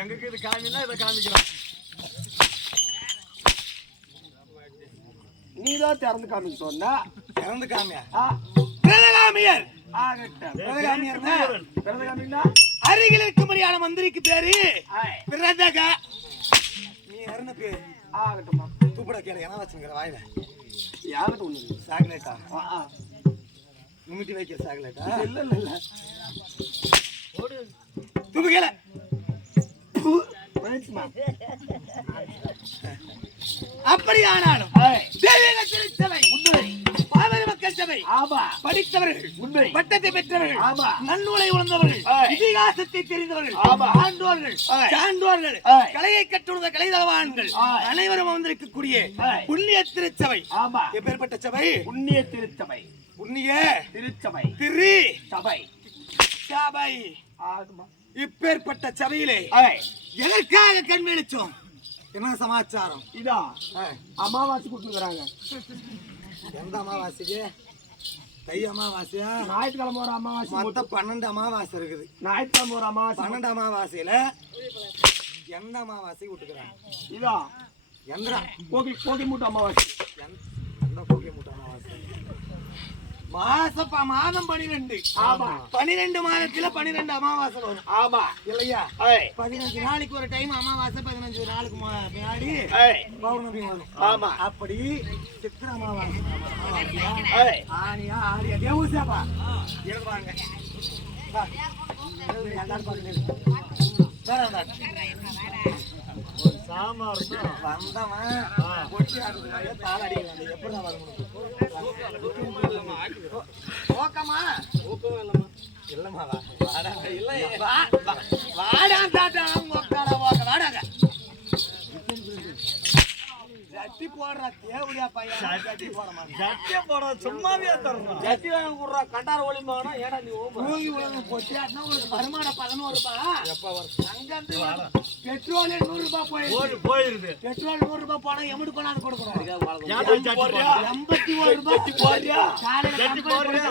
எங்களுக்கு இது காமினா இதை காமிக்கிறோம். நீதான் திறந்து காமிக்க சொன்னா திறந்து காமியா? பிரதகாமியர் அருகில் இருக்கும்படியான மந்திரிக்கு பேரு பிரதக. நீ யாருன்னு பேரு ஆகட்டுமா? தூப்பட கேளு, என்ன வச்சுங்கிற வாயில யாருட்டு ஒண்ணு சாக்லேட்டா? நிமிட்டி வைக்கிற சாக்லேட்டா? இல்ல இல்ல இல்ல தூப்பு கேள. அப்படியானாலும் திருச்சபை உண்மை, பாமர மக்கள் சபை படித்தவர்கள், உண்மை பட்டத்தை பெற்றவர்கள், நன்னூலை உணர்ந்தவர்கள், இதிகாசத்தை தெரிந்தவர்கள், ஆண்டோர்கள், சான்றோர்கள், கலையை கற்றுள்ள கலைதளவான்கள் அனைவரும் வந்திருக்கக்கூடிய புண்ணிய திருச்சபை. எப்பேற்பட்ட சபை? புண்ணிய திருச்சபை. புண்ணிய திருச்சபை. திரு சபை. சபை. இப்பேற்பட்ட சபையிலே எதற்காக கண் விழிச்சோம்? என்ன சமாச்சாரம்? இதா அமாவாசை கொடுத்துருக்காங்க. எந்த அமாவாசைக்கு? தை அமாவாசையா? ஞாயிற்றுக்கிழமை ஒரு அமாவாசை. மொத்தம் 12 அமாவாசை இருக்குது. ஞாயிற்றுக்கிழமை ஒரு அமாவாசை. 12 அமாவாசையில எந்த அமாவாசை விட்டுக்கிறாங்க? இதா எந்திரா கோகி மூட்டை அமாவாசை. எந்த கோகி மூட்டை அமாவாசை? மாதம் 12. 12 மாதத்துல 12 அமாவாசை வரும். ஆமா இல்லையா? 15 நாளைக்கு ஒரு டைம் அமாவாசை, 15 நாளுக்கு முன்னாடி பௌர்ணமி வரும். ஆமா. அப்படி சித்திர அமாவாசை ஆனியா ஆடியா தேவூசாப்பா எழுதுவாங்க. வந்தவன் கொட்டி ஆடுறதுனால தாள அடிக்கிறாங்க. எப்படி வரணும்? ஓக்கமா இல்லம்மா வாடா தாட்டா வாடாங்க ஜட்டி போடுறா தேவடியா பையன். ஜட்டி போட மாட்டேன். ஜட்டி போட சும்மாவே தரணும். ஜட்டி வாங்கி விடுறா கண்டார ஒளிமானா. ஏடா நீ ஊங்கி உலக பொட்டியாட்டினா உங்களுக்கு வருமானம் 11 ரூபாய். எப்ப வரும்? அங்கிருந்து பெட்ரோல் 100 ரூபாய் போயிருது. பெட்ரோல் 100 ரூபாய் போனா எமுடு கொண்டாந்து கொடுக்குறோம். 81 ரூபாய் போறியா? ஜட்டி போறியா?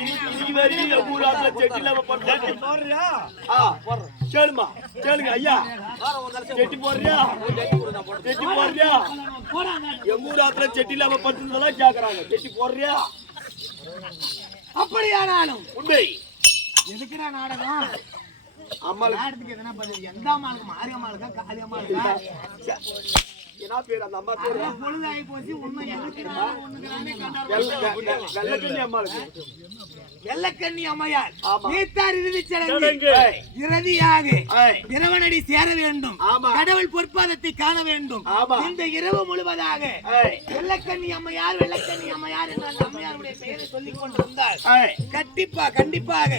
இன்னைக்கு வரைக்கும் ஊராட்ல ஜட்டி இல்லாம பண்ண ஜட்டி போறியா? போறேன். கேளுமா கேளுங்க ஐயா. ஜட்டி போறியா? ஜட்டி போறியா? எங்கூராத்துல செட்டி இல்லாம படுத்துறதெல்லாம் கேக்குறாங்க. செட்டி போடுறியா? அப்படியானாலும் உண்மை எதுக்குடா நாடகம்? அம்மாளுக்கு எதனா பதில்? எந்த அம்மாளுக்கு? மாரியம்மா இருக்கா, காளி அம்மா இருக்கா? என்ன பேர் அந்த அம்மா பேரு? பொழுதாகி போச்சு. உண்மை வெள்ளக்கண்ணி அம்மாளுக்கு. வெள்ளக்கண்ணி அம்மையார் நீத்தார் இறுதிச் சடங்கு இறுதியாக இறைவனடி சேர வேண்டும். கடவுள் பொற்பாதத்தை காண வேண்டும். இந்த இரவு முழுவதாக வெள்ளக்கண்ணி அம்மையார் வெள்ளக்கண்ணி அம்மையார் என்ற அந்த அம்மையாருடைய பெயரை சொல்லிக் கொண்டிருந்தார். கண்டிப்பாக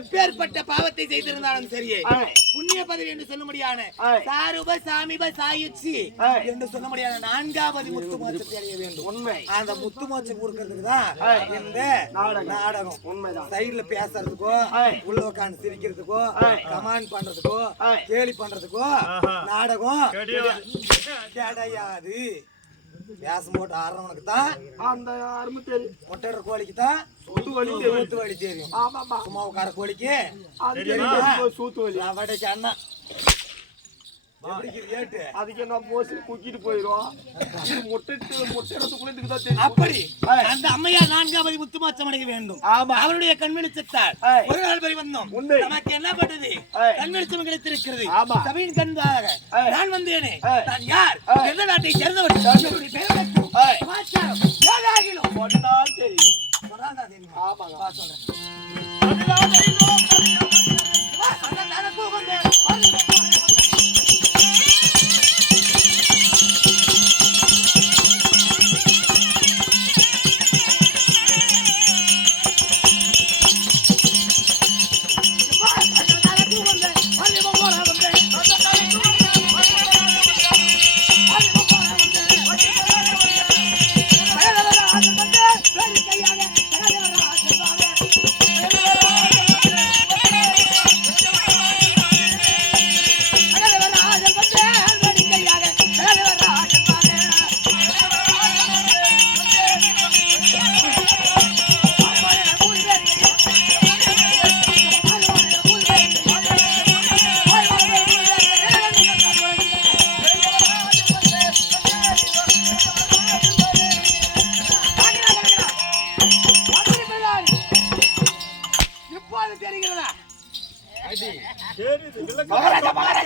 எப்பேற்பட்ட பாவத்தை செய்திருந்தாலும் சரியே புண்ணிய பதவி என்று சொல்ல முடியான சாருப சாமிப சாயுச்சி என்று சொல்ல முடியாத 4வது முத்து மோட்சத்தை அடைய வேண்டும். உண்மை. அந்த முத்து மோட்சம் கொடுக்கிறதுக்கு தான் இந்த நாடகம். உண்மைதான். சைடுல பேசுறதுக்கோ, உள்ள உட்காந்து சிரிக்கிறதுக்கோ, கமாண்ட் பண்றதுக்கோ, கேலி பண்றதுக்கோ நாடகம் கிடையாது. வேஷம் போட்டு ஆடுறவனுக்கு தான் அந்த அருமை தெரியும். முட்டையிற கோழிக்கு தான் சூத்து வலி தெரியும். சும்மா உட்கார கோழிக்கு சூத்து வலி வடைக்கு அண்ணா அதுக்கு என்ன போச்சு குக்கிட்டு போயிடும். அப்படி அந்த அம்மையார் 4வது முத்து மாற்றம் அடைய வேண்டும். அவருடைய கண்வெளிச்சத்தால் ஒரு நாள் வரை வந்தோம். நமக்கு என்ன பட்டது? கண்வெளிச்சம் கிடைத்திருக்கிறது. சபையின் கண்பாக நான் வந்தேனே. நான் யார்? எந்த நாட்டை சேர்ந்தவர்? தெரியும். ஆமாங்க சொல்றேன்.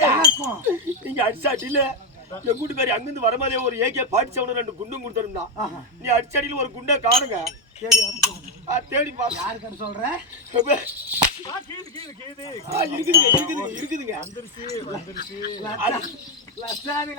விளக்கம். நீங்க அடிச்சாட்டில என் கூட்டுக்காரி அங்கிருந்து வரும்போதே ஒரு ஏகே பாடிச்சவன 2 குண்டும் கொடுத்துருந்தா. நீ அடிச்சாட்டில ஒரு குண்டை காணுங்க. சரி வந்து தேடி பா. யாருக்கான சொல்ற? இருக்குதுங்க. லட்சாதி